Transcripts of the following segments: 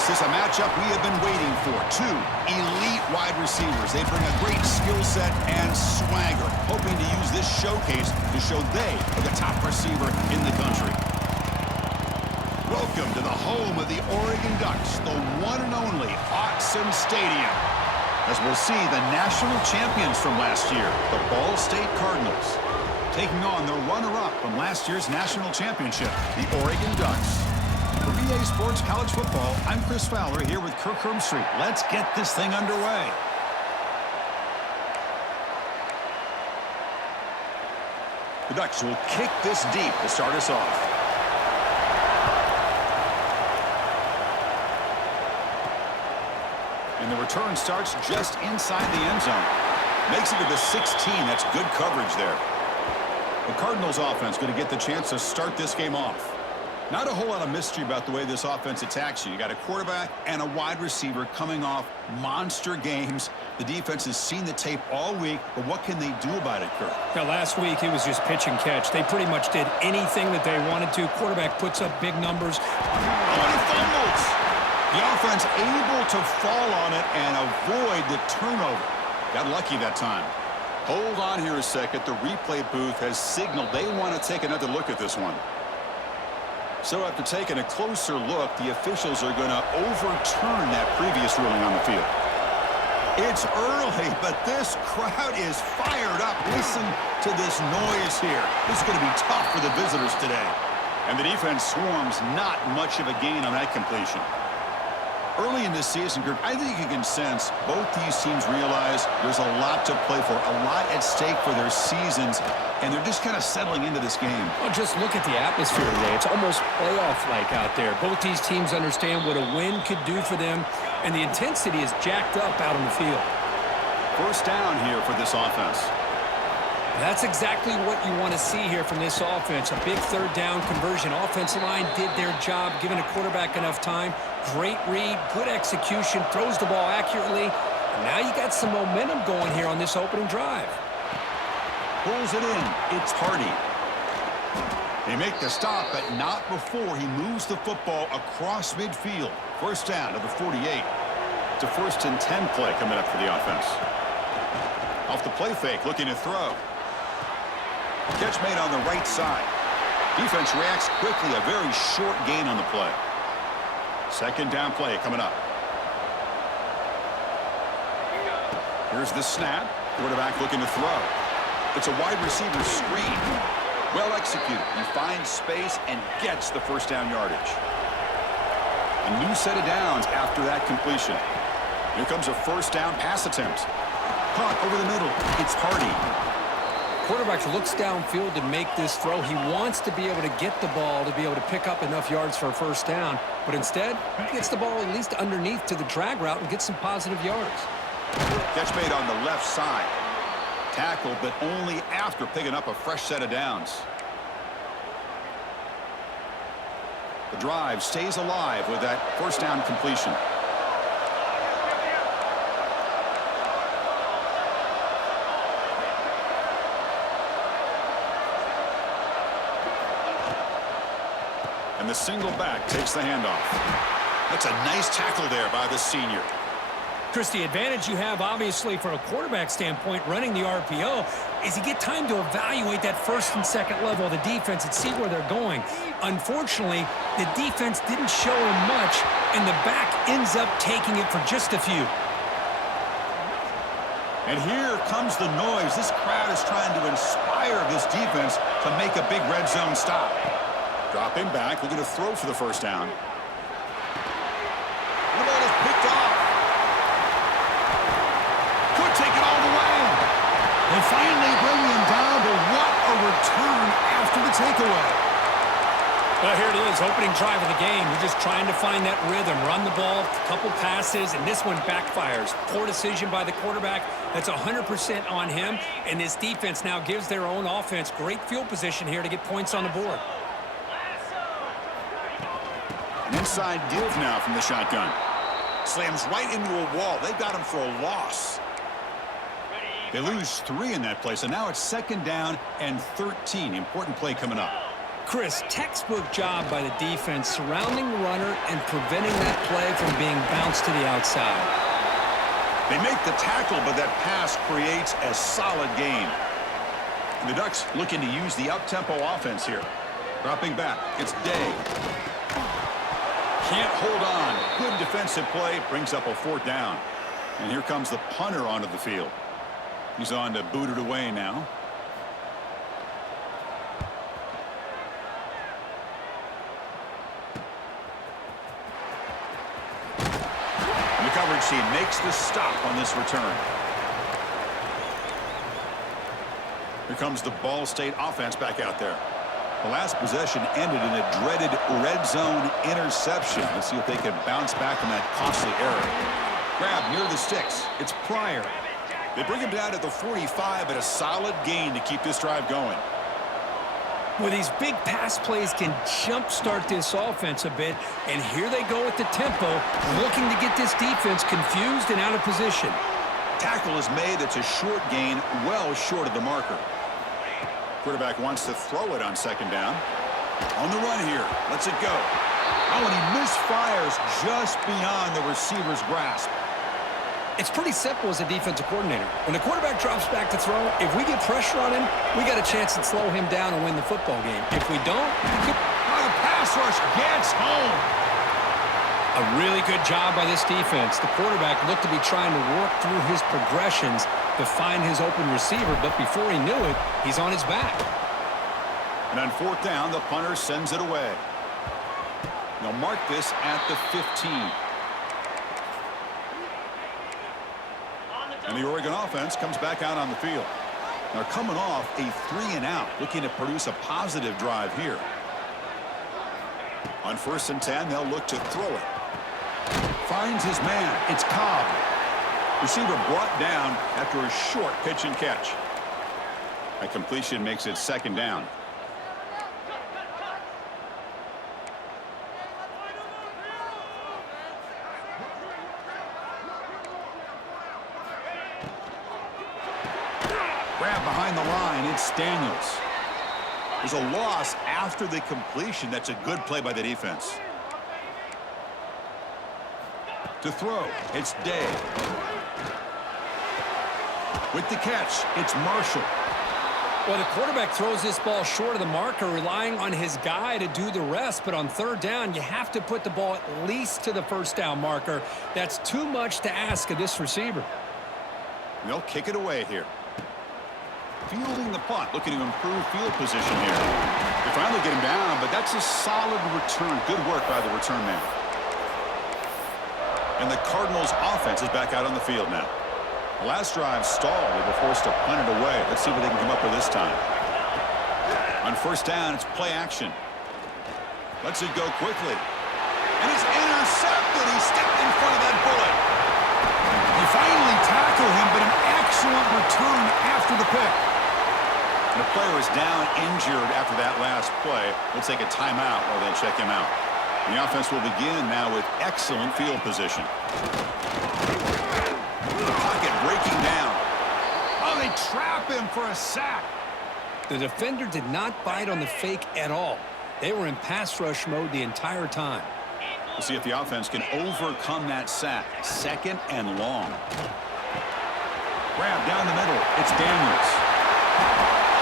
this is a matchup we have been waiting for. Two elite wide receivers. They bring a great skill set and swagger, hoping to use this showcase to show they are the top receiver in the country. Welcome to the home of the Oregon Ducks, the one and only Autzen Stadium. As we'll see the national champions from last year, the Ball State Cardinals, taking on the runner-up from last year's national championship, the Oregon Ducks. For EA Sports College Football, I'm Chris Fowler here with Kirk Hermstreet. Let's get this thing underway. The Ducks will kick this deep to start us off. And the return starts just inside the end zone. Makes it to the 16. That's good coverage there. The Cardinals offense going to get the chance to start this game off. Not a whole lot of mystery about the way this offense attacks you. You got a quarterback and a wide receiver coming off monster games. The defense has seen the tape all week, but what can they do about it, Kirk? Now, last week, it was just pitch and catch. They pretty much did anything that they wanted to. Quarterback puts up big numbers. Oh, and he fumbles. The offense able to fall on it and avoid the turnover. Got lucky that time. Hold on here a second. The replay booth has signaled they want to take another look at this one. So after taking a closer look, the officials are going to overturn that previous ruling on the field. It's early, but this crowd is fired up. Listen to this noise here. This is going to be tough for the visitors today. And the defense swarms, not much of a gain on that completion. Early in this season, Kirk, I think you can sense both these teams realize there's a lot to play for, a lot at stake for their seasons, and they're just kind of settling into this game. Well, just look at the atmosphere today. It's almost playoff-like out there. Both these teams understand what a win could do for them, and the intensity is jacked up out on the field. First down here for this offense. That's exactly what you want to see here from this offense. A big third down conversion. Offensive line did their job, giving a quarterback enough time. Great read, good execution, throws the ball accurately. And now you got some momentum going here on this opening drive. Pulls it in. It's Hardy. They make the stop, but not before he moves the football across midfield. First down to the 48. It's a 1st and 10 play coming up for the offense. Off the play fake, looking to throw. Catch made on the right side. Defense reacts quickly. A very short gain on the play. Second down play coming up. Here's the snap. Quarterback looking to throw. It's a wide receiver screen. Well executed. He finds space and gets the first down yardage. A new set of downs after that completion. Here comes a first down pass attempt. Caught over the middle. It's Hardy. Quarterback looks downfield to make this throw. He wants to be able to get the ball to be able to pick up enough yards for a first down. But instead, he gets the ball at least underneath to the drag route and gets some positive yards. Catch made on the left side. Tackled, but only after picking up a fresh set of downs. The drive stays alive with that first down completion. And the single back takes the handoff. That's a nice tackle there by the senior. Chris, the advantage you have, obviously, from a quarterback standpoint, running the RPO, is you get time to evaluate that first and second level of the defense and see where they're going. Unfortunately, the defense didn't show him much, and the back ends up taking it for just a few. And here comes the noise. This crowd is trying to inspire this defense to make a big red zone stop. Dropping back, looking to throw for the first down. The ball is picked off. Could take it all the way. They finally bring him down, but what a return after the takeaway. Well, here it is, opening drive of the game. You're just trying to find that rhythm, run the ball, a couple passes, and this one backfires. Poor decision by the quarterback. That's 100% on him, and this defense now gives their own offense great field position here to get points on the board. An inside give now from the shotgun. Slams right into a wall. They've got him for a loss. They lose 3 in that play, so now it's 2nd down and 13. Important play coming up. Chris, textbook job by the defense surrounding the runner and preventing that play from being bounced to the outside. They make the tackle, but that pass creates a solid gain. And the Ducks looking to use the up-tempo offense here. Dropping back, it's Day. Can't hold on. Good defensive play, brings up a 4th down. And here comes the punter onto the field. He's on to boot it away now. And the coverage team makes the stop on this return. Here comes the Ball State offense back out there. The last possession ended in a dreaded red zone interception. Let's see if they can bounce back from that costly error. Grab near the sticks. It's Pryor. They bring him down at the 45, but a solid gain to keep this drive going. Well, these big pass plays can jumpstart this offense a bit, and here they go at the tempo, looking to get this defense confused and out of position. Tackle is made. It's a short gain, well short of the marker. Quarterback wants to throw it on 2nd down. On the run here. Lets it go. Oh, and he misfires just beyond the receiver's grasp. It's pretty simple as a defensive coordinator. When the quarterback drops back to throw, if we get pressure on him, we got a chance to slow him down and win the football game. If we don't, the pass rush gets home. A really good job by this defense. The quarterback looked to be trying to work through his progressions to find his open receiver, but before he knew it, he's on his back. And on 4th down, the punter sends it away. They'll mark this at the 15. And the Oregon offense comes back out on the field. They're coming off a 3-and-out, looking to produce a positive drive here. On 1st and 10, they'll look to throw it. Finds his man. It's Cobb. Receiver brought down after a short pitch and catch. A completion makes it 2nd down. Grab behind the line. It's Daniels. There's a loss after the completion. That's a good play by the defense. To throw, it's Day. With the catch, it's Marshall. Well, the quarterback throws this ball short of the marker, relying on his guy to do the rest. But on 3rd down, you have to put the ball at least to the 1st down marker. That's too much to ask of this receiver. They'll kick it away here. Fielding the punt, looking to improve field position here. They finally get him down, but that's a solid return. Good work by the return man. And the Cardinals offense is back out on the field now. The last drive stalled. They were forced to punt it away. Let's see what they can come up with this time. On 1st down, it's play action. Lets it go quickly. And it's intercepted. He stepped in front of that bullet. They finally tackle him, but an excellent return after the pick. And the player is down injured after that last play. Let's take a timeout while they check him out. And the offense will begin now with excellent field position. The pocket breaking down. Oh, they trap him for a sack. The defender did not bite on the fake at all. They were in pass rush mode the entire time. We'll see if the offense can overcome that sack. 2nd and long. Grab down the middle. It's Daniels.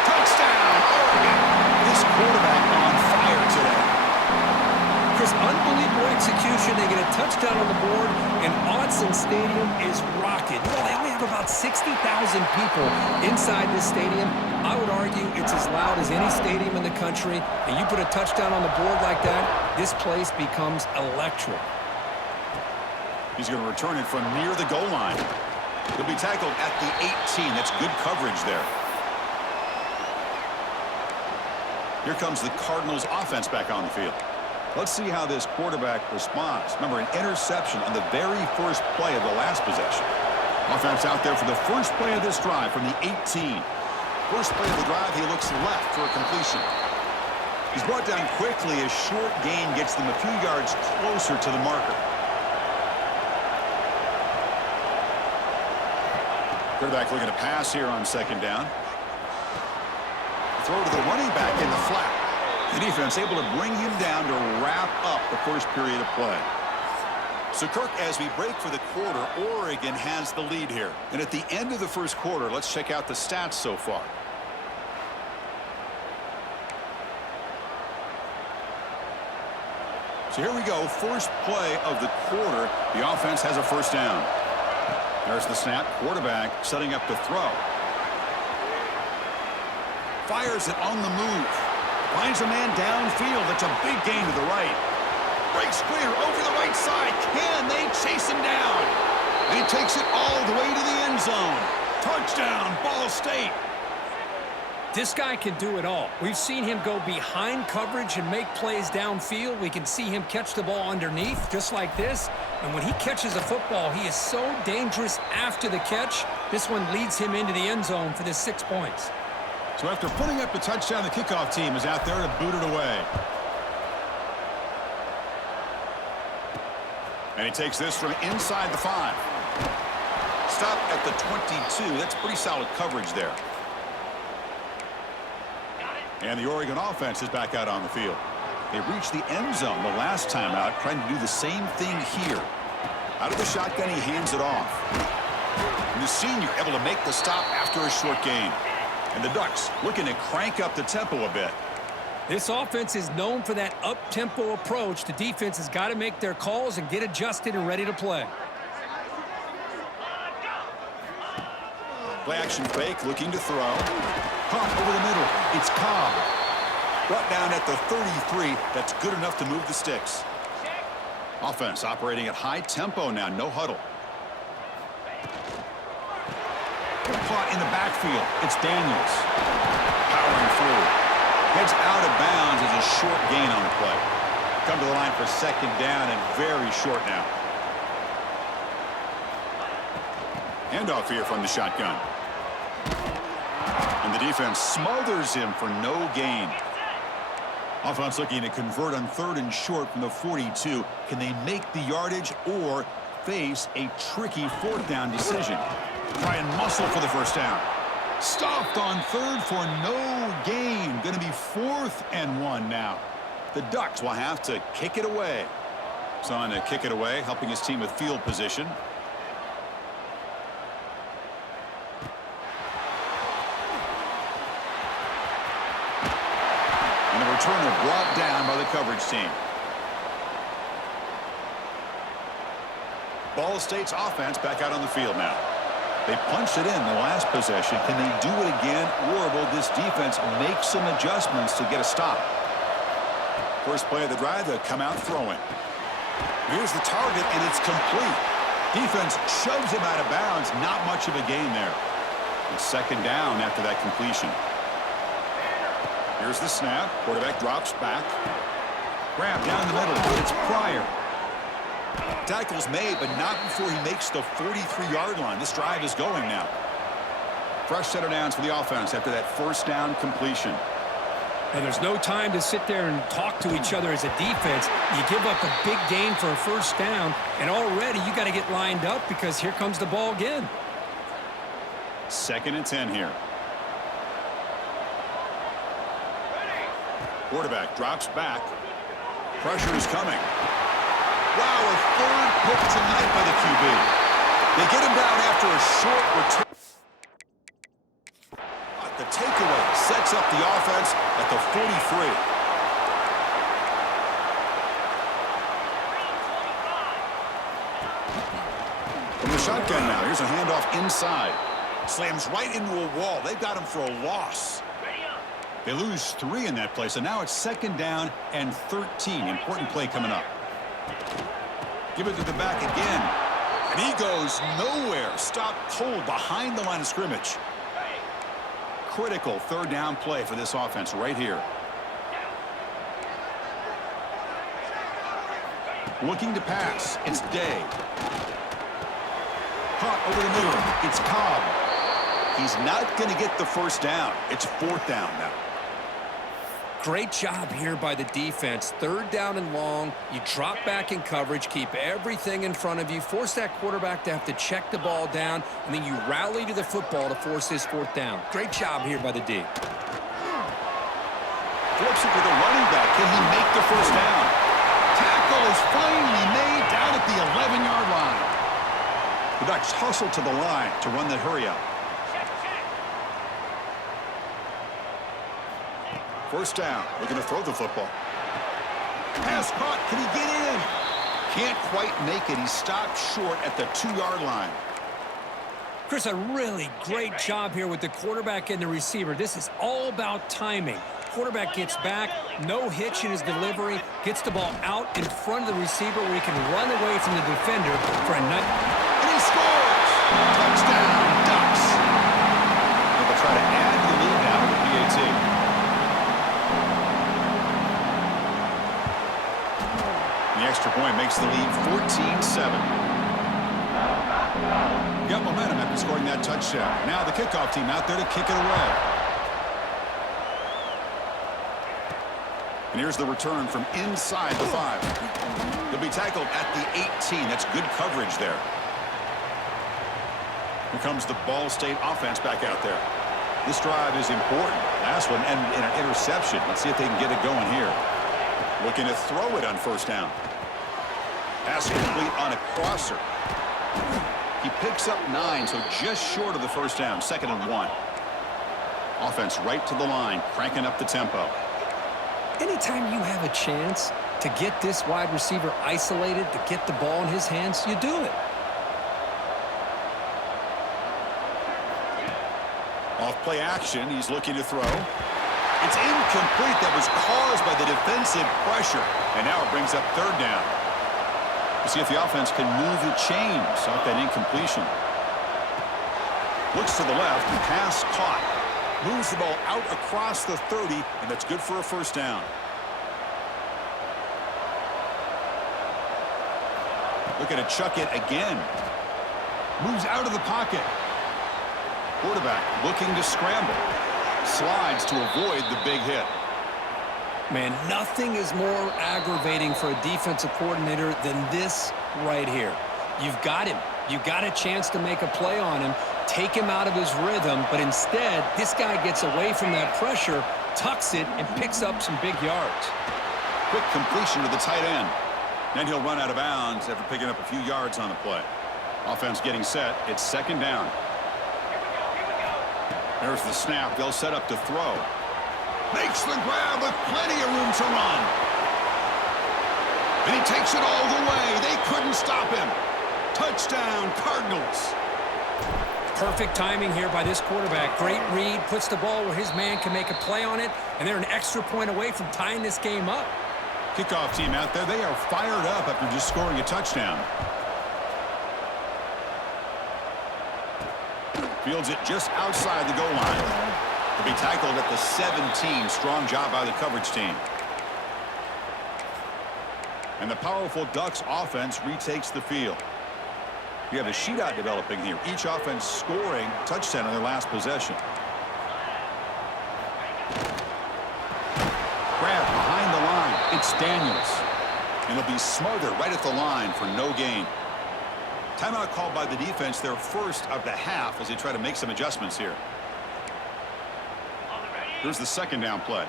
Touchdown, Oregon. This quarterback on fire today. Chris, unbelievable execution. They get a touchdown on the board, and Autzen Stadium is rocking. You know, they only have about 60,000 people inside this stadium. I would argue it's as loud as any stadium in the country, and you put a touchdown on the board like that, this place becomes electric. He's going to return it from near the goal line. He'll be tackled at the 18. That's good coverage there. Here comes the Cardinals offense back on the field. Let's see how this quarterback responds. Remember, an interception on the very first play of the last possession. Offense out there for the first play of this drive from the 18. First play of the drive, he looks left for a completion. He's brought down quickly. A short gain gets them a few yards closer to the marker. Quarterback looking to pass here on 2nd down. Throw to the running back in the flat. The defense able to bring him down to wrap up the first period of play. So, Kirk, as we break for the quarter, Oregon has the lead here. And at the end of the first quarter, let's check out the stats so far. So here we go, first play of the quarter. The offense has a first down. There's the snap, quarterback setting up to throw. Fires it on the move. Finds a man downfield. That's a big gain to the right. Breaks clear over the right side. Can they chase him down? And he takes it all the way to the end zone. Touchdown, Ball State. This guy can do it all. We've seen him go behind coverage and make plays downfield. We can see him catch the ball underneath, just like this. And when he catches a football, he is so dangerous after the catch. This one leads him into the end zone for the 6 points. So after putting up the touchdown, the kickoff team is out there to boot it away. And he takes this from inside the 5. Stop at the 22. That's pretty solid coverage there. And the Oregon offense is back out on the field. They reached the end zone the last time out, trying to do the same thing here. Out of the shotgun, he hands it off. And the senior able to make the stop after a short gain. And the Ducks looking to crank up the tempo a bit. This offense is known for that up-tempo approach. The defense has got to make their calls and get adjusted and ready to play. Play action fake, looking to throw. Pump over the middle. It's Cobb. Brought down at the 33. That's good enough to move the sticks. Offense operating at high tempo now. No huddle. Caught in the backfield. It's Daniels. Powering through. Heads out of bounds as a short gain on the play. Come to the line for second down and very short now. Handoff here from the shotgun. And the defense smothers him for no gain. Offense looking to convert on 3rd and short from the 42. Can they make the yardage or face a tricky 4th down decision? Try and muscle for the first down. Stopped on 3rd for no gain. Going to be 4th and 1 now. The Ducks will have to kick it away. Son to kick it away, helping his team with field position. And the returner brought down by the coverage team. Ball State's offense back out on the field now. They punched it in the last possession. Can they do it again, or will this defense make some adjustments to get a stop? First play of the drive, they'll come out throwing. Here's the target, and it's complete. Defense shoves him out of bounds. Not much of a gain there. It's second down after that completion. Here's the snap. Quarterback drops back. Grab down the middle. It's Pryor. Tackle's made, but not before he makes the 43-yard line. This drive is going now. Fresh set of downs for the offense after that first down completion. And there's no time to sit there and talk to each other as a defense. You give up a big gain for a first down, and already you got to get lined up because here comes the ball again. 2nd and 10 here. Quarterback drops back. Pressure is coming. Wow, a 3rd pick tonight by the QB. They get him down after a short return. The takeaway sets up the offense at the 43. From the shotgun now, here's a handoff inside. Slams right into a wall. They've got him for a loss. They lose 3 in that play, so now it's 2nd down and 13. Important play coming up. Give it to the back again. And he goes nowhere. Stopped cold behind the line of scrimmage. Critical 3rd down play for this offense right here. Looking to pass. It's Day. Caught over the middle. It's Cobb. He's not going to get the first down. It's 4th down now. Great job here by the defense. 3rd down and long. You drop back in coverage, keep everything in front of you, force that quarterback to have to check the ball down, and then you rally to the football to force this 4th down. Great job here by the D. Flips it to the running first down. Tackle is finally made down at the 11-yard line. The Ducks hustle to the line to run the hurry-up. First down. We're going to throw the football. Pass caught. Can he get in? Can't quite make it. He stopped short at the 2-yard line. Chris, a really great job here with the quarterback and the receiver. This is all about timing. Quarterback gets back, no hitch in his delivery, gets the ball out in front of the receiver where he can run away from the defender for a nice... And he scores! Touchdown, Ducks! They'll try to add to the lead now with the PAT. The extra point makes the lead 14-7. Got momentum after scoring that touchdown. Now the kickoff team out there to kick it away. And here's the return from inside the 5. He'll be tackled at the 18. That's good coverage there. Here comes the Ball State offense back out there. This drive is important. Last one ended in an interception. Let's see if they can get it going here. Looking to throw it on first down. Pass complete on a crosser. He picks up 9, so just short of the first down, 2nd and 1. Offense right to the line, cranking up the tempo. Anytime you have a chance to get this wide receiver isolated, to get the ball in his hands, you do it. Off play action, he's looking to throw. It's incomplete. That was caused by the defensive pressure. And now it brings up 3rd down. We'll see if the offense can move the chains off that incompletion. Looks to the left, pass caught. Moves the ball out across the 30, and that's good for a first down. Looking to chuck it again. Moves out of the pocket. Quarterback looking to scramble. Slides to avoid the big hit. Man, nothing is more aggravating for a defensive coordinator than this right here. You've got him. You've got a chance to make a play on him, take him out of his rhythm, but instead, this guy gets away from that pressure, tucks it, and picks up some big yards. Quick completion to the tight end. Then he'll run out of bounds after picking up a few yards on the play. Offense getting set. It's 2nd down. There's the snap. They'll set up to throw. Makes the grab with plenty of room to run. And he takes it all the way. They couldn't stop him. Touchdown, Cardinals. Perfect timing here by this quarterback. Great read, puts the ball where his man can make a play on it, and they're an extra point away from tying this game up. Kickoff team out there. They are fired up after just scoring a touchdown. Fields it just outside the goal line. He'll be tackled at the 17. Strong job by the coverage team. And the powerful Ducks offense retakes the field. We have a shootout developing here. Each offense scoring a touchdown on their last possession. Grab behind the line. It's Daniels. And he'll be smothered right at the line for no gain. Timeout called by the defense, their first of the half, as they try to make some adjustments here. Here's the 2nd down play.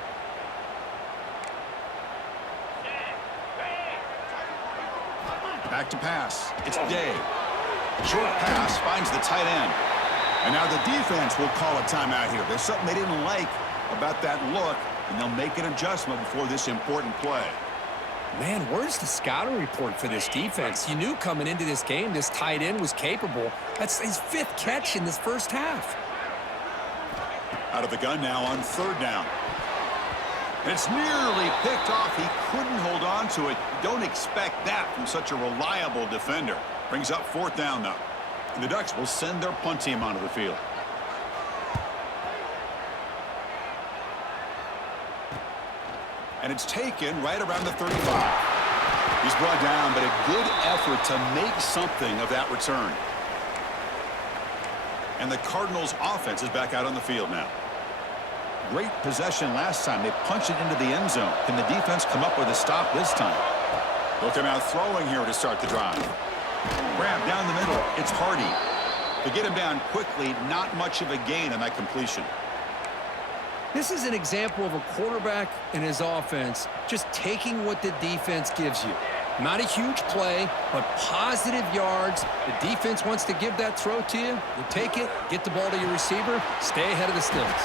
Back to pass. It's Day. Short pass finds the tight end. And now the defense will call a timeout here. There's something they didn't like about that look, and they'll make an adjustment before this important play. Man, where's the scouting report for this defense? You knew coming into this game this tight end was capable. That's his 5th catch in this first half. Out of the gun now on 3rd down. And it's nearly picked off. He couldn't hold on to it. Don't expect that from such a reliable defender. Brings up 4th down, though. And the Ducks will send their punt team onto the field. And it's taken right around the 35. He's brought down, but a good effort to make something of that return. And the Cardinals' offense is back out on the field now. Great possession last time. They punched it into the end zone. Can the defense come up with a stop this time? They'll come out throwing here to start the drive. Grab down the middle. It's Hardy. To get him down quickly, not much of a gain on that completion. This is an example of a quarterback and his offense just taking what the defense gives you. Not a huge play, but positive yards. The defense wants to give that throw to you. You take it, get the ball to your receiver, stay ahead of the stills.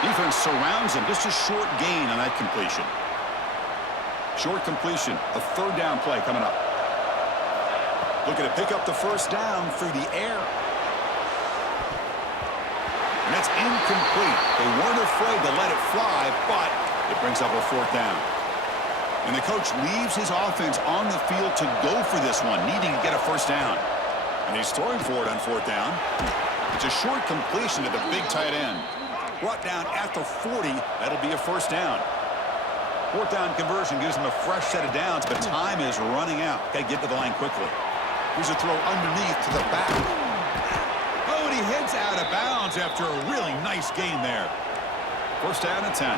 Defense surrounds him. Just a short gain on that completion. Short completion. A third down play coming up. Looking to pick up the first down through the air. And that's incomplete. They weren't afraid to let it fly, but it brings up a fourth down. And the coach leaves his offense on the field to go for this one, needing to get a first down. And he's throwing for it on fourth down. It's a short completion to the big tight end. Brought down at the 40. That'll be a first down. Fourth down conversion gives him a fresh set of downs, but time is running out. Got to get to the line quickly. Here's a throw underneath to the back. Oh, and he heads out of bounds after a really nice gain there. First down and 10.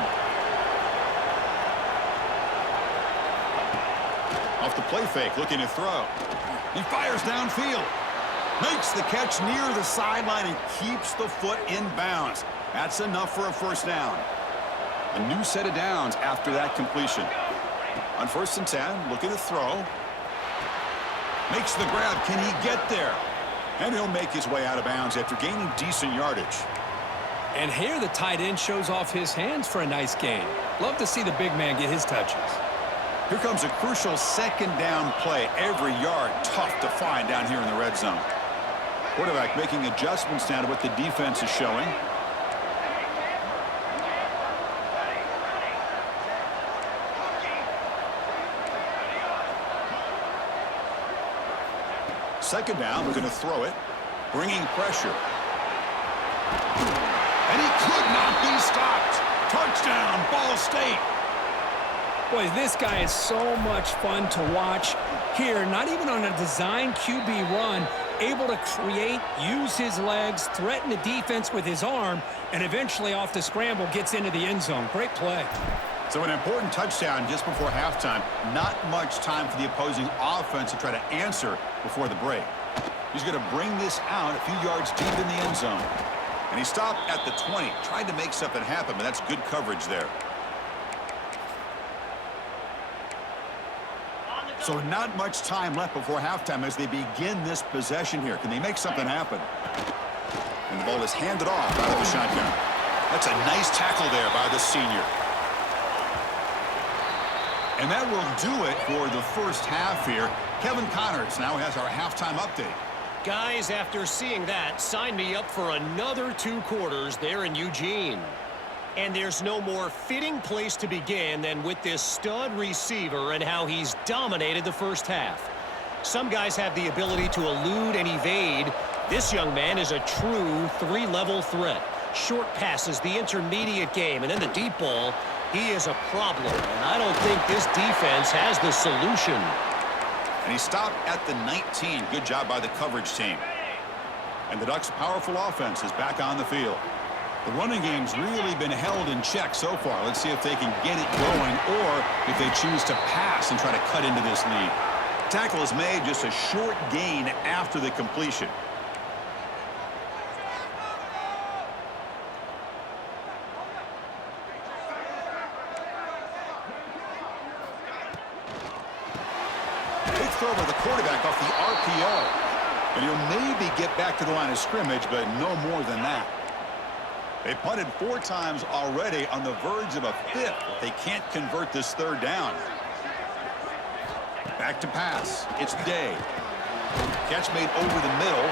Off the play fake, looking to throw. He fires downfield. Makes the catch near the sideline and keeps the foot in bounds. That's enough for a first down. A new set of downs after that completion. On first and 10, looking to throw. Makes the grab. Can he get there? And he'll make his way out of bounds after gaining decent yardage. And here the tight end shows off his hands for a nice gain. Love to see the big man get his touches. Here comes a crucial second down play. Every yard tough to find down here in the red zone. Quarterback making adjustments now to what the defense is showing. Second down, we're going to throw it. Bringing pressure. And he could not be stopped. Touchdown, Ball State. Boy, this guy is so much fun to watch. Here, not even on a design QB run, able to create, use his legs, threaten the defense with his arm, and eventually off the scramble gets into the end zone. Great play. So an important touchdown just before halftime. Not much time for the opposing offense to try to answer before the break. He's going to bring this out a few yards deep in the end zone. And he stopped at the 20. Tried to make something happen, but that's good coverage there. So not much time left before halftime as they begin this possession here. Can they make something happen? And the ball is handed off out of the shotgun. That's a nice tackle there by the senior. And that will do it for the first half here. Kevin Connors now has our halftime update. Guys, after seeing that, sign me up for another 2 quarters there in Eugene. And there's no more fitting place to begin than with this stud receiver and how he's dominated the first half. Some guys have the ability to elude and evade. This young man is a true 3-level threat. Short passes, the intermediate game, and then the deep ball. He is a problem, and I don't think this defense has the solution. And he stopped at the 19. Good job by the coverage team. And the Ducks' powerful offense is back on the field. The running game's really been held in check so far. Let's see if they can get it going or if they choose to pass and try to cut into this lead. Tackle is made, just a short gain after the completion. Big throw by the quarterback off the RPO. And he'll maybe get back to the line of scrimmage, but no more than that. They punted 4 times already, on the verge of a 5th if they can't convert this third down. Back to pass. It's Day. Catch made over the middle,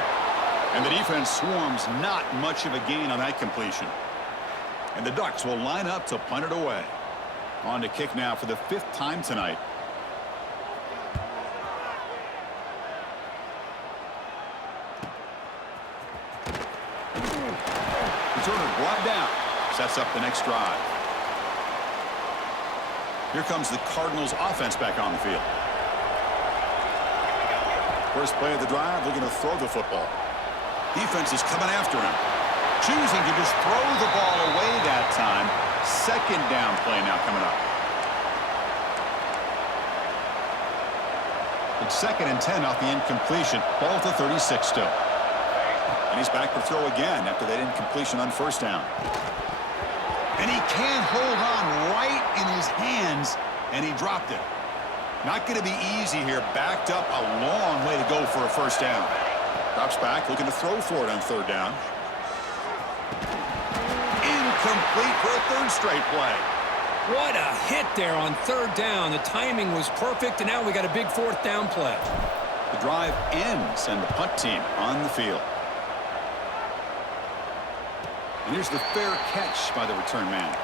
and the defense swarms. Not much of a gain on that completion. And the Ducks will line up to punt it away. On to kick now for the 5th time tonight. Returner brought down. Sets up the next drive. Here comes the Cardinals offense back on the field. First play of the drive, looking to throw the football. Defense is coming after him. Choosing to just throw the ball away that time. Second down play now coming up. It's 2nd and 10 off the incompletion. Ball to 36 still. And he's back to throw again after that incompletion on first down. And he can't hold on right in his hands, and he dropped it. Not going to be easy here. Backed up a long way to go for a first down. Drops back, looking to throw for it on third down. Incomplete for a third straight play. What a hit there on third down. The timing was perfect, and now we got a big fourth down play. The drive ends, and the punt team on the field. And here's the fair catch by the return man.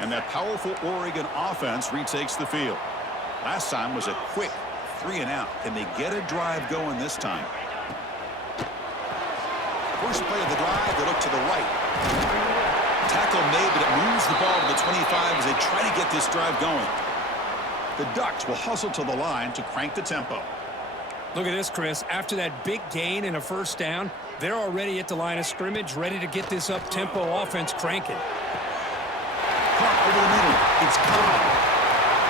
And that powerful Oregon offense retakes the field. Last time was a quick 3-and-out. Can they get a drive going this time? First play of the drive, they look to the right. Tackle made, but it moves the ball to the 25 as they try to get this drive going. The Ducks will hustle to the line to crank the tempo. Look at this, Chris. After that big gain and a first down, they're already at the line of scrimmage, ready to get this up-tempo offense cranking. Caught over the middle. It's Cobb.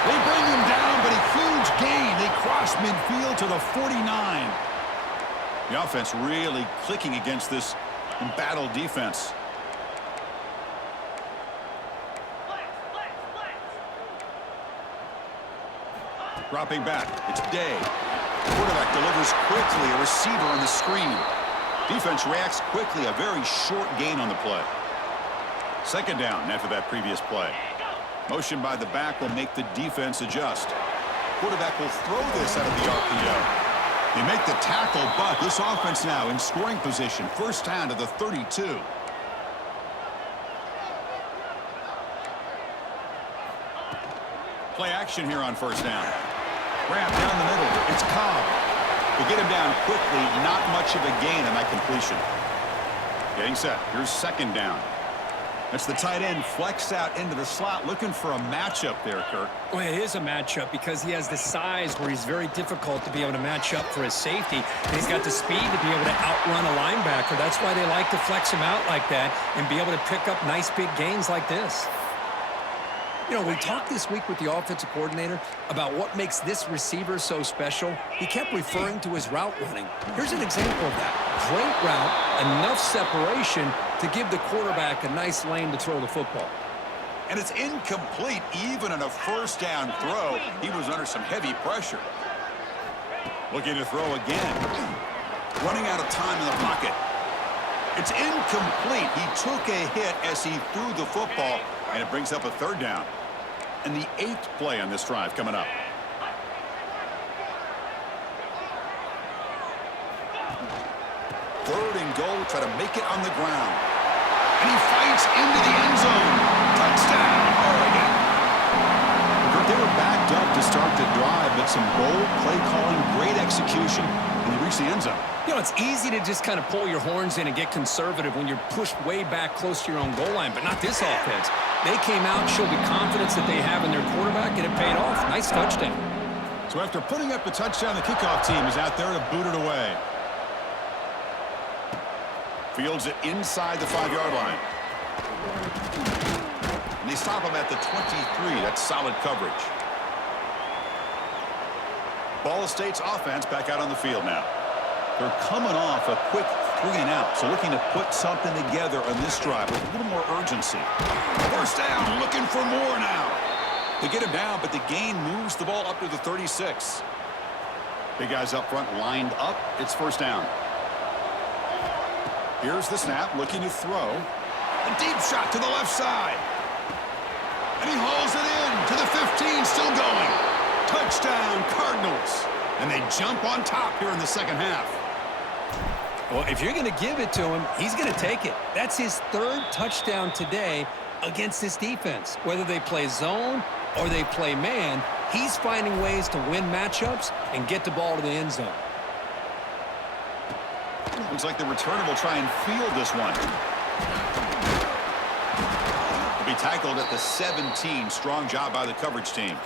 They bring him down, but a huge gain. They cross midfield to the 49. The offense really clicking against this embattled defense. Dropping back. It's Day. Quarterback delivers quickly. A receiver on the screen. Defense reacts quickly. A very short gain on the play. Second down after that previous play. Motion by the back will make the defense adjust. Quarterback will throw this out of the RPO. They make the tackle, but this offense now in scoring position. First down to the 32. Play action here on first down. Grab down the middle. It's Cobb. They get him down quickly. Not much of a gain on that completion. Getting set. Here's second down. That's the tight end flexed out into the slot, looking for a matchup there, Kirk. Well, it is a matchup because he has the size where he's very difficult to be able to match up for his safety. And he's got the speed to be able to outrun a linebacker. That's why they like to flex him out like that and be able to pick up nice big gains like this. You know, we talked this week with the offensive coordinator about what makes this receiver so special. He kept referring to his route running. Here's an example of that. Great route, enough separation to give the quarterback a nice lane to throw the football. And it's incomplete even on a first down throw. He was under some heavy pressure. Looking to throw again. Running out of time in the pocket. It's incomplete. He took a hit as he threw the football, and it brings up a third down. And the 8th play on this drive coming up. Third and goal, try to make it on the ground. And he fights into the end zone. Touchdown, Oregon. They were backed up to start the drive, but some bold play calling, great execution, and they reached the end zone. You know, it's easy to just kind of pull your horns in and get conservative when you're pushed way back close to your own goal line, but not this offense. They came out, showed the confidence that they have in their quarterback, and it paid off. Nice touchdown. So after putting up the touchdown, the kickoff team is out there to boot it away. Fields it inside the 5-yard line. And they stop him at the 23. That's solid coverage. Ball State's offense back out on the field now. They're coming off a quick 3-and-out, so looking to put something together on this drive with a little more urgency. First down, looking for more now. They get him down, but the gain moves the ball up to the 36. Big guys up front lined up. It's first down. Here's the snap, looking to throw. A deep shot to the left side. And he hauls it in to the 15, still going. Touchdown, Cardinals. And they jump on top here in the second half. Well, if you're going to give it to him, he's going to take it. That's his third touchdown today against this defense. Whether they play zone or they play man, he's finding ways to win matchups and get the ball to the end zone. Looks like the returner will try and field this one. He'll be tackled at the 17. Strong job by the coverage team.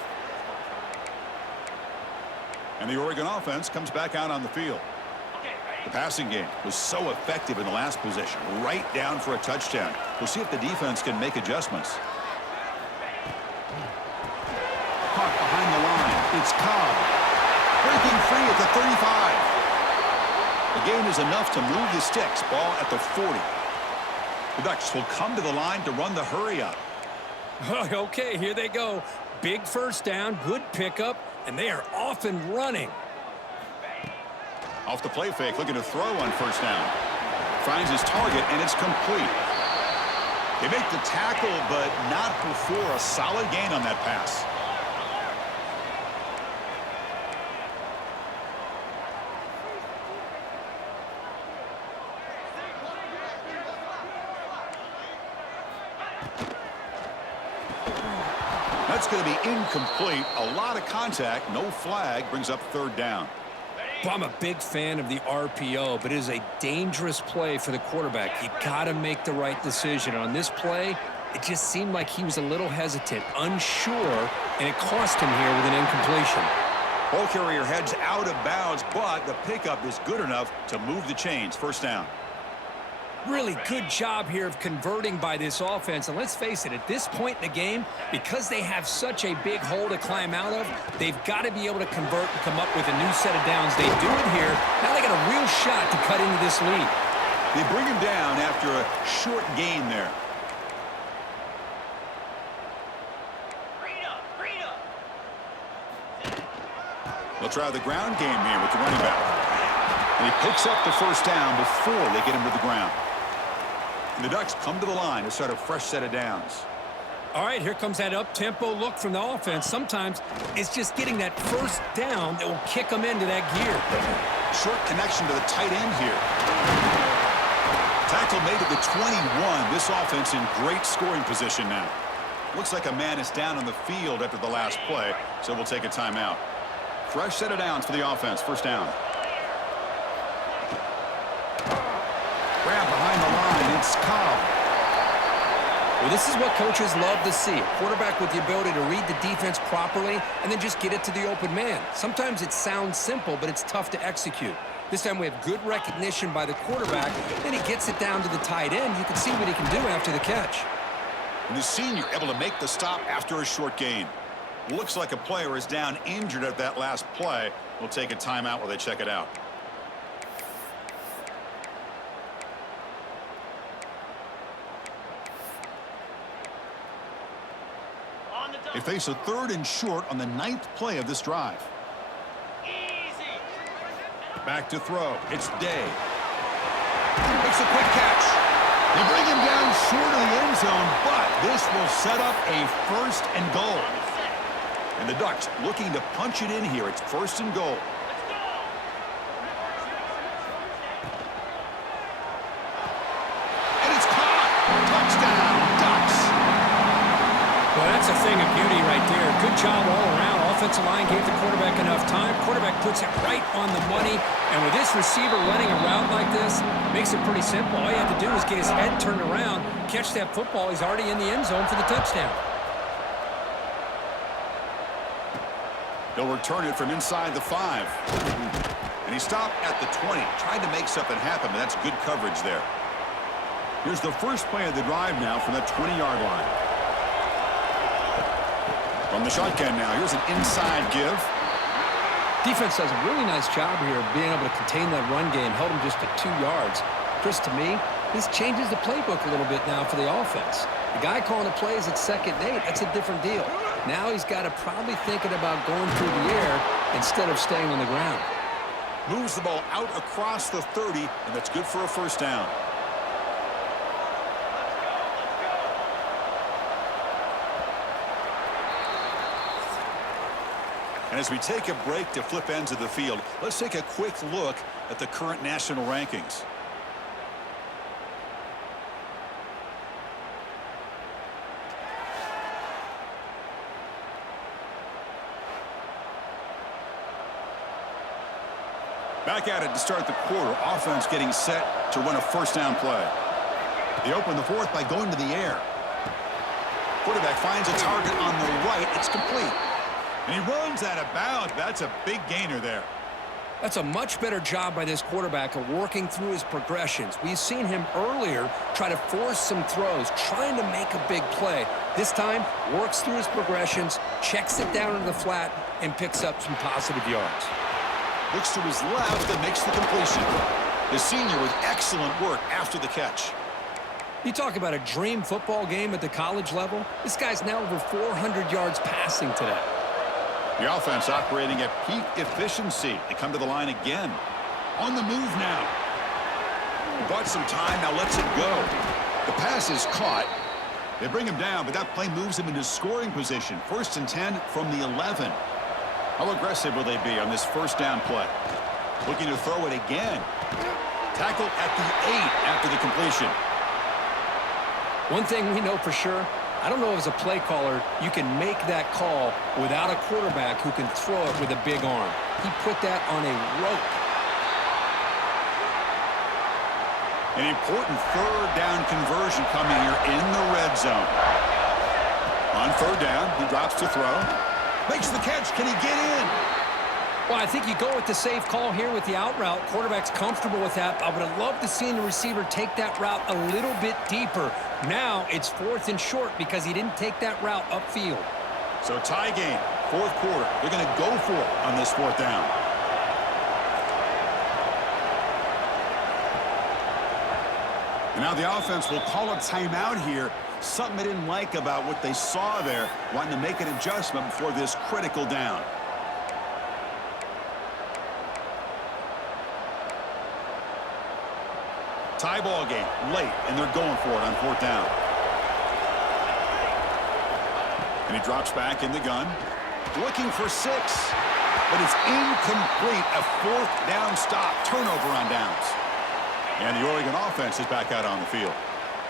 And the Oregon offense comes back out on the field. The passing game was so effective in the last possession, right down for a touchdown. We'll see if the defense can make adjustments. Caught behind the line. It's Cobb. Breaking free at the 35. The gain is enough to move the sticks. Ball at the 40. The Ducks will come to the line to run the hurry up. Okay, here they go. Big first down, good pickup, and they are off and running. Off the play fake, looking to throw on first down. Finds his target, and it's complete. They make the tackle, but not before a solid gain on that pass. That's going to be incomplete. A lot of contact. No flag. Brings up third down. Well, I'm a big fan of the RPO, but it is a dangerous play for the quarterback. You got to make the right decision. On this play, it just seemed like he was a little hesitant, unsure, and it cost him here with an incompletion. Ball carrier heads out of bounds, but the pickup is good enough to move the chains. First down. Really good job here of converting by this offense. And let's face it, at this point in the game, because they have such a big hole to climb out of, they've got to be able to convert and come up with a new set of downs. They do it here. Now they got a real shot to cut into this lead. They bring him down after a short gain there. They'll try the ground game here with the running back. And he picks up the first down before they get him to the ground. And the Ducks come to the line to start a fresh set of downs. All right, here comes that up-tempo look from the offense. Sometimes it's just getting that first down that will kick them into that gear. Short connection to the tight end here. Tackle made at the 21. This offense in great scoring position now. Looks like a man is down on the field after the last play, so we'll take a timeout. Fresh set of downs for the offense. First down. Grab behind the line. It's Cobb. Well, this is what coaches love to see. A quarterback with the ability to read the defense properly and then just get it to the open man. Sometimes it sounds simple, but it's tough to execute. This time we have good recognition by the quarterback. Then he gets it down to the tight end. You can see what he can do after the catch. And the senior able to make the stop after a short gain. Looks like a player is down injured at that last play. We'll take a timeout while they check it out. They face a third and short on the 9th play of this drive. Back to throw. It's Day. Makes a quick catch. They bring him down short of the end zone, but this will set up a first and goal. And the Ducks looking to punch it in here. It's first and goal. And it's caught. Touchdown, Ducks. Well, that's a thing of beauty right there. Good job all around. Offensive line gave the quarterback enough time. Quarterback puts it right on the money. And with this receiver running a route like this, makes it pretty simple. All you have to do is get his head turned around, catch that football. He's already in the end zone for the touchdown. They'll return it from inside the 5. And he stopped at the 20. Tried to make something happen, but that's good coverage there. Here's the first play of the drive now from the 20-yard line. From the shotgun now, here's an inside give. Defense does a really nice job here of being able to contain that run game, held him just at 2 yards. Chris, to me, this changes the playbook a little bit now for the offense. The guy calling the plays at 2nd and 8, that's a different deal. Now he's got to probably thinking about going through the air instead of staying on the ground. Moves the ball out across the 30, and that's good for a first down. And as we take a break to flip ends of the field, let's take a quick look at the current national rankings. Back at it to start the quarter. Offense getting set to run a first down play. They open the 4th by going to the air. Quarterback finds a target on the right. It's complete. And he runs out of bounds. That's a big gainer there. That's a much better job by this quarterback of working through his progressions. We've seen him earlier try to force some throws, trying to make a big play. This time, works through his progressions, checks it down into the flat, and picks up some positive yards. Looks to his left and makes the completion. The senior with excellent work after the catch. You talk about a dream football game at the college level. This guy's now over 400 yards passing today. The offense operating at peak efficiency. They come to the line again. On the move now. Bought some time, now lets it go. The pass is caught. They bring him down, but that play moves him into scoring position. 1st and 10 from the 11. How aggressive will they be on this first down play? Looking to throw it again. Tackle at the 8 after the completion. One thing we know for sure, I don't know if as a play caller you can make that call without a quarterback who can throw it with a big arm. He put that on a rope. An important 3rd down conversion coming here in the red zone. On 3rd down, he drops to throw. Makes the catch. Can he get in? Well, I think you go with the safe call here with the out route. Quarterback's comfortable with that. I would have loved to see the receiver take that route a little bit deeper. Now it's 4th and short because he didn't take that route upfield. So tie game, 4th quarter. They're going to go for it on this 4th down. And now the offense will call a timeout here. Something they didn't like about what they saw there. Wanting to make an adjustment before this critical down. Tie ball game late, and they're going for it on 4th down. And he drops back in the gun. Looking for 6. But it's incomplete. A 4th down stop. Turnover on downs. And the Oregon offense is back out on the field.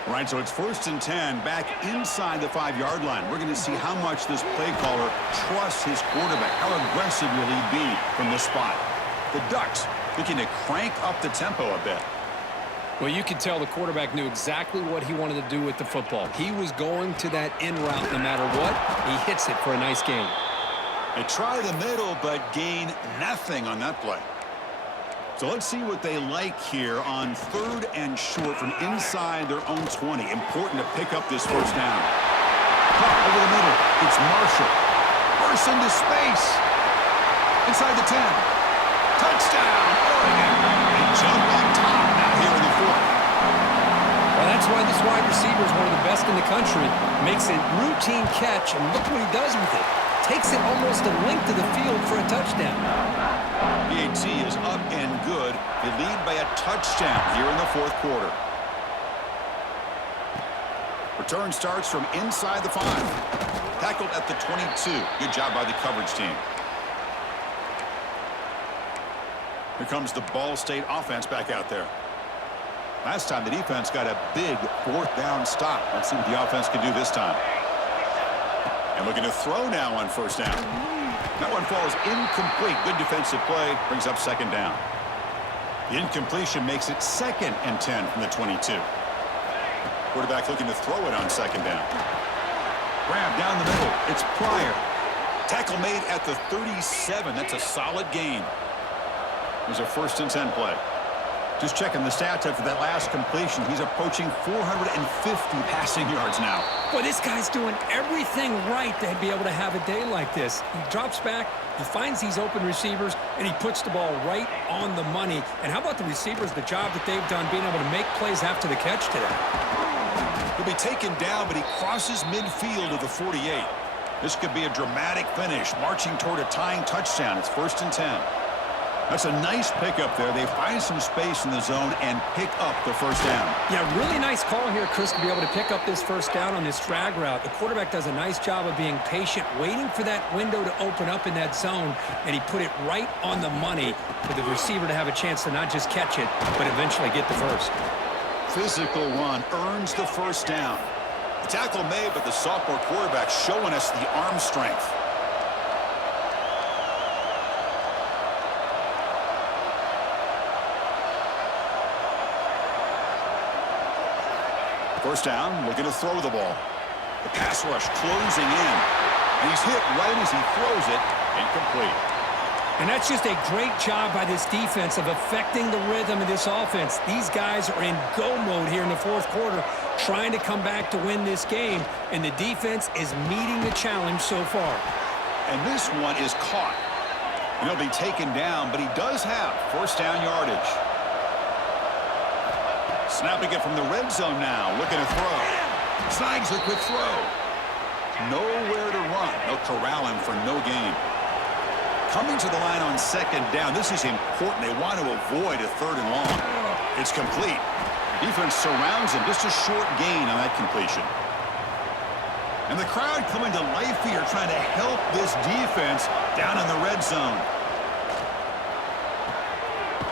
All right, so it's 1st and 10 back inside the 5-yard line. We're going to see how much this play caller trusts his quarterback. How aggressive will he be from this spot? The Ducks looking to crank up the tempo a bit. Well, you could tell the quarterback knew exactly what he wanted to do with the football. He was going to that in route no matter what. He hits it for a nice gain. They try the middle, but gain nothing on that play. So let's see what they like here on 3rd and short from inside their own 20. Important to pick up this 1st down. Caught over the middle. It's Marshall. Bursts into space. Inside the 10. Touchdown, Oregon. They jump on top now here in the 4th. Well, that's why this wide receiver is one of the best in the country. Makes a routine catch, and look what he does with it. Takes it almost a length of the field for a touchdown. PAT is up and good. They lead by a touchdown here in the 4th quarter. Return starts from inside the 5. Tackled at the 22. Good job by the coverage team. Here comes the Ball State offense back out there. Last time the defense got a big 4th down stop. Let's see what the offense can do this time. And looking to throw now on 1st down. That one falls incomplete. Good defensive play. Brings up 2nd down. The incompletion makes it 2nd and 10 from the 22. Quarterback looking to throw it on 2nd down. Grab down the middle. It's Pryor. Tackle made at the 37. That's a solid gain. There's a 1st and 10 play. Just checking the stats after that last completion. He's approaching 450 passing yards now. Boy, this guy's doing everything right to be able to have a day like this. He drops back, he finds these open receivers, and he puts the ball right on the money. And how about the receivers, the job that they've done being able to make plays after the catch today? He'll be taken down, but he crosses midfield to the 48. This could be a dramatic finish, marching toward a tying touchdown. It's 1st and 10. That's a nice pickup there. They find some space in the zone and pick up the 1st down. Yeah, really nice call here, Chris, to be able to pick up this 1st down on this drag route. The quarterback does a nice job of being patient, waiting for that window to open up in that zone, and he put it right on the money for the receiver to have a chance to not just catch it, but eventually get the 1st. Physical run earns the 1st down. The tackle made, but the sophomore quarterback showing us the arm strength. First down, looking to throw the ball. The pass rush closing in. And he's hit right as he throws it. Incomplete. And that's just a great job by this defense of affecting the rhythm of this offense. These guys are in go mode here in the 4th quarter, trying to come back to win this game. And the defense is meeting the challenge so far. And this one is caught. And he'll be taken down, but he does have 1st down yardage. Snapping it from the red zone now. Looking to throw. Snags a quick throw. Nowhere to run. They'll corral him for no gain. Coming to the line on second down. This is important. They want to avoid a third and long. It's complete. Defense surrounds him. Just a short gain on that completion. And the crowd coming to life here, trying to help this defense down in the red zone.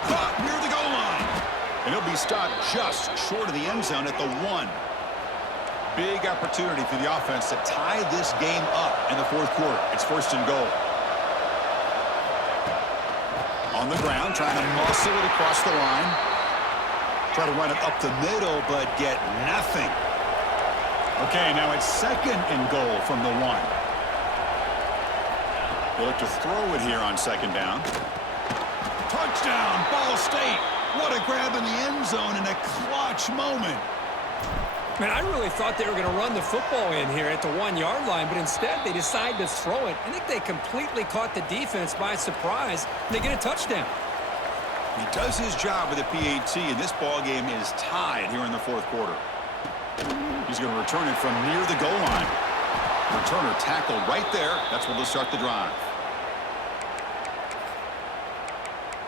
Caught near the goal line. And he'll be stopped just short of the end zone at the 1. Big opportunity for the offense to tie this game up in the fourth quarter. It's first and goal. On the ground, trying to muscle it across the line. Try to run it up the middle, but get nothing. Okay, now it's second and goal from the 1. They look to throw it here on second down. Touchdown, Ball State. What a grab in the end zone in a clutch moment. Man, I really thought they were going to run the football in here at the 1-yard line, but instead they decide to throw it. I think they completely caught the defense by surprise, and they get a touchdown. He does his job with a PAT, and this ball game is tied here in the fourth quarter. He's going to return it from near the goal line. Returner tackled right there. That's where they'll start the drive.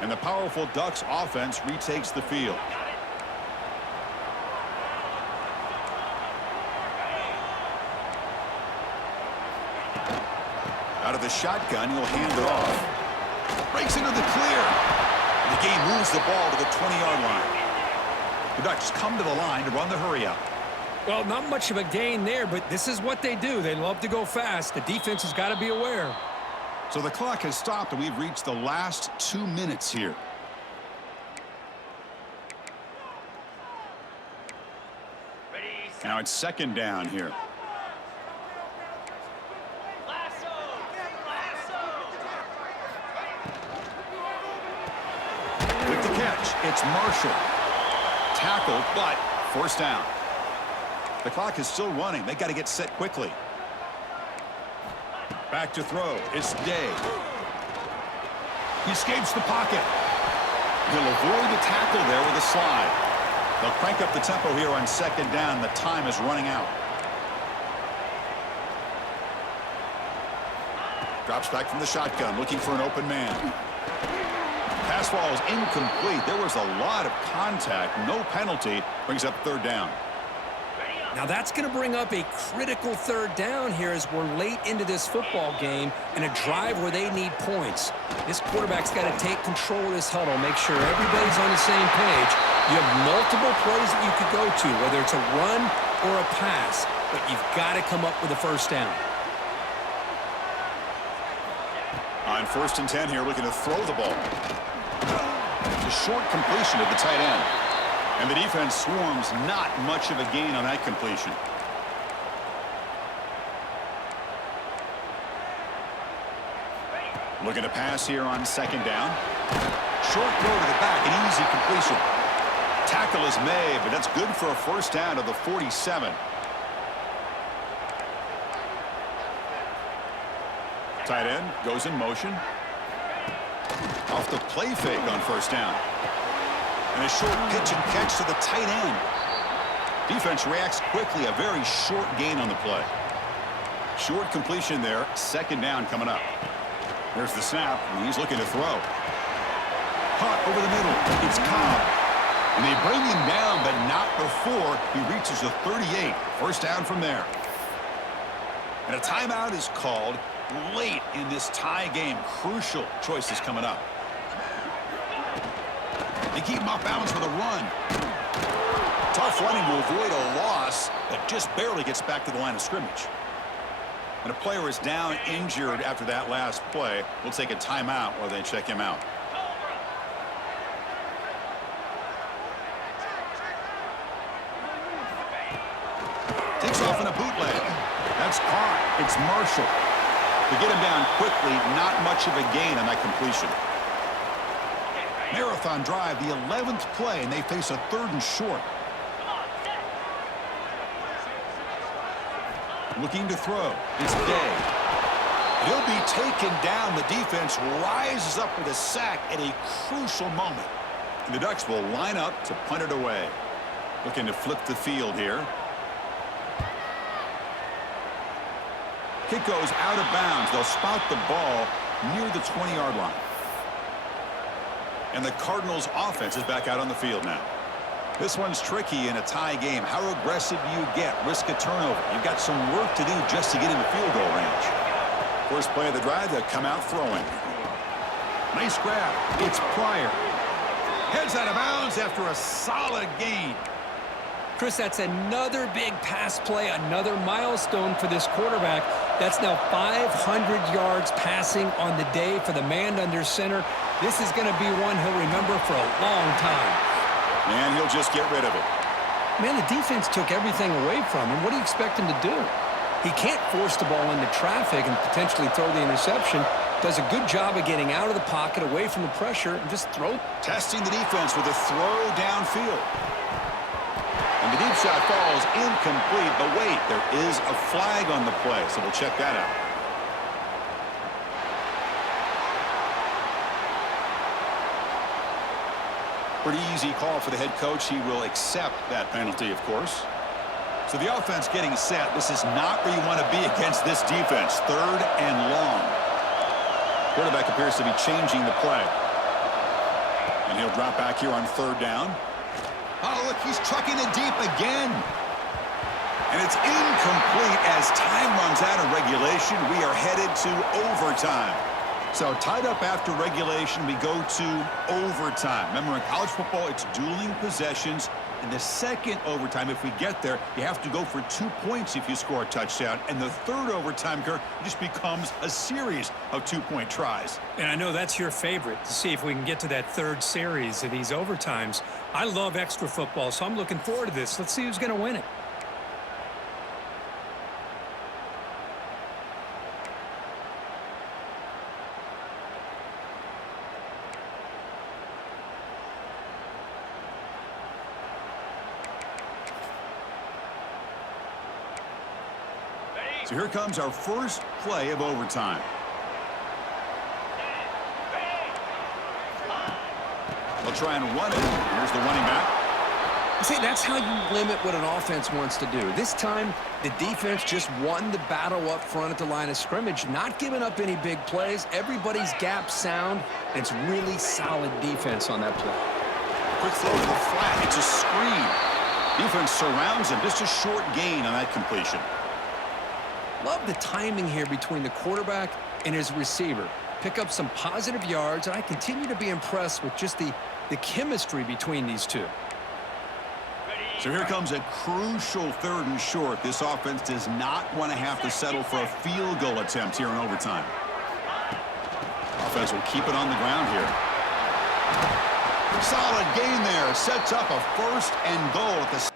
And the powerful Ducks offense retakes the field. Out of the shotgun, he'll hand it off. Breaks into the clear. And the game moves the ball to the 20-yard line. The Ducks come to the line to run the hurry-up. Well, not much of a gain there, but this is what they do. They love to go fast. The defense has got to be aware. So the clock has stopped, and we've reached the last 2 minutes here. Now it's second down here. With the catch, it's Marshall. Tackled, but first down. The clock is still running. They got to get set quickly. Back to throw. It's Day. He escapes the pocket. He'll avoid the tackle there with a slide. They'll crank up the tempo here on second down. The time is running out. Drops back from the shotgun, looking for an open man. Pass ball is incomplete. There was a lot of contact. No penalty. Brings up third down. Now that's going to bring up a critical third down here as we're late into this football game and a drive where they need points. This quarterback's got to take control of this huddle, make sure everybody's on the same page. You have multiple plays that you could go to, whether it's a run or a pass, but you've got to come up with a first down. On first and 10 here, looking to throw the ball. It's a short completion to the tight end. And the defense swarms, not much of a gain on that completion. Looking to pass here on second down. Short throw to the back, an easy completion. Tackle is made, but that's good for a first down to the 47. Tight end goes in motion. Off the play fake on first down. And a short pitch and catch to the tight end. Defense reacts quickly. A very short gain on the play. Short completion there. Second down coming up. There's the snap, and he's looking to throw. Caught over the middle. It's Cobb. And they bring him down, but not before he reaches the 38. First down from there. And a timeout is called late in this tie game. Crucial choices coming up. They keep him off balance with a run. Tough running to avoid a loss, but just barely gets back to the line of scrimmage. And a player is down injured after that last play. We'll take a timeout while they check him out. Takes off in a bootleg. That's caught. It's Marshall. To get him down quickly, not much of a gain on that completion. Marathon drive, the 11th play, and they face a third and short. Looking to throw. It's Day. He'll be taken down. The defense rises up with a sack at a crucial moment. And the Ducks will line up to punt it away. Looking to flip the field here. Kick goes out of bounds. They'll spot the ball near the 20-yard line. And the Cardinals' offense is back out on the field now. This one's tricky in a tie game. How aggressive do you get? Risk a turnover. You've got some work to do just to get into field goal range. First play of the drive, they'll come out throwing. Nice grab. It's Pryor. Heads out of bounds after a solid gain. Chris, that's another big pass play, another milestone for this quarterback. That's now 500 yards passing on the day for the man under center. This is going to be one he'll remember for a long time. And he'll just get rid of it. Man, the defense took everything away from him. What do you expect him to do? He can't force the ball into traffic and potentially throw the interception. Does a good job of getting out of the pocket, away from the pressure, and just throw. Testing the defense with a throw downfield. And the deep shot falls incomplete. But wait, there is a flag on the play, so we'll check that out. Pretty easy call for the head coach. He will accept that penalty, of course. So the offense getting set. This is not where you want to be against this defense. 3rd and long. Quarterback appears to be changing the play. And he'll drop back here on 3rd down. Oh, look, he's chucking it deep again. And it's incomplete as time runs out of regulation. We are headed to overtime. So tied up after regulation, we go to overtime. Remember, in college football, it's dueling possessions. In the second overtime, if we get there, you have to go for 2 points if you score a touchdown. And the third overtime, Kirk, just becomes a series of 2-point tries. And I know that's your favorite, to see if we can get to that third series of these overtimes. I love extra football, so I'm looking forward to this. Let's see who's going to win it. So here comes our first play of overtime. They'll try and run it. Here's the running back. See, that's how you limit what an offense wants to do. This time, the defense just won the battle up front at the line of scrimmage, not giving up any big plays. Everybody's gap sound, and it's really solid defense on that play. Quick throw to the flat. It's a screen. Defense surrounds him. Just a short gain on that completion. Love the timing here between the quarterback and his receiver. Pick up some positive yards, and I continue to be impressed with just the chemistry between these two. So here comes a crucial 3rd and short. This offense does not want to have to settle for a field goal attempt here in overtime. Offense will keep it on the ground here. Solid gain there. Sets up a 1st and goal at the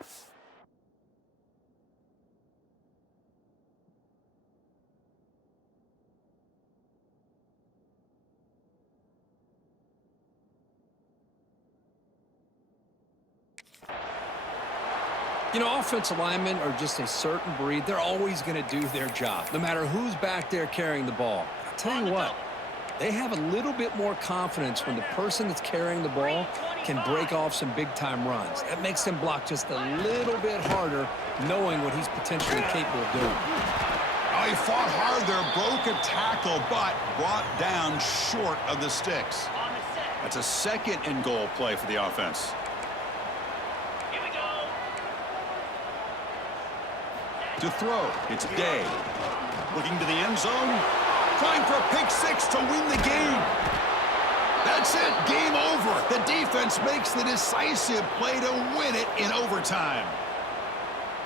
You know, offensive linemen are just a certain breed. They're always going to do their job, no matter who's back there carrying the ball. I'll tell you what, they have a little bit more confidence when the person that's carrying the ball can break off some big-time runs. That makes them block just a little bit harder, knowing what he's potentially capable of doing. Oh, he fought hard there, broke a tackle, but brought down short of the sticks. That's a 2nd and goal play for the offense. To throw, it's Day. Looking to the end zone. Trying for a pick 6 to win the game. That's it. Game over. The defense makes the decisive play to win it in overtime.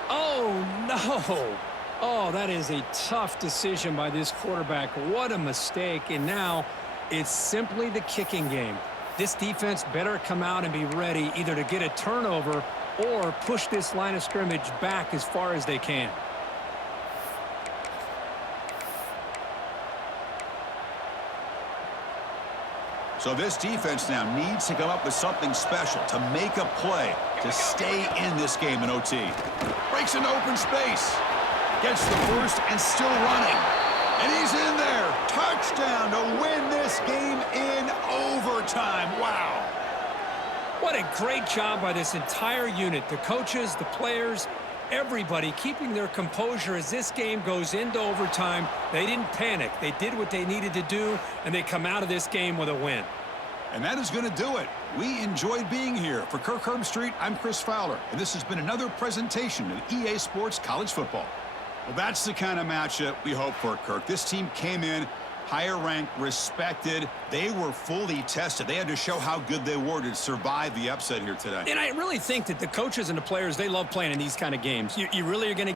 Oh, no. Oh, that is a tough decision by this quarterback. What a mistake. And now it's simply the kicking game. This defense better come out and be ready either to get a turnover or push this line of scrimmage back as far as they can. So this defense now needs to come up with something special to make a play to stay in this game in OT. Breaks into open space. Gets the first and still running. And he's in there. Touchdown to win this game in overtime. Wow. What a great job by this entire unit. The coaches, the players, everybody keeping their composure as this game goes into overtime. They didn't panic. They did what they needed to do, and they come out of this game with a win. And that is going to do it. We enjoyed being here. For Kirk Herbstreit, I'm Chris Fowler, and this has been another presentation of EA Sports College Football. Well, that's the kind of matchup we hope for, Kirk. This team came in higher ranked, respected. They were fully tested. They had to show how good they were to survive the upset here today. And I really think that the coaches and the players, they love playing in these kind of games. You really are going to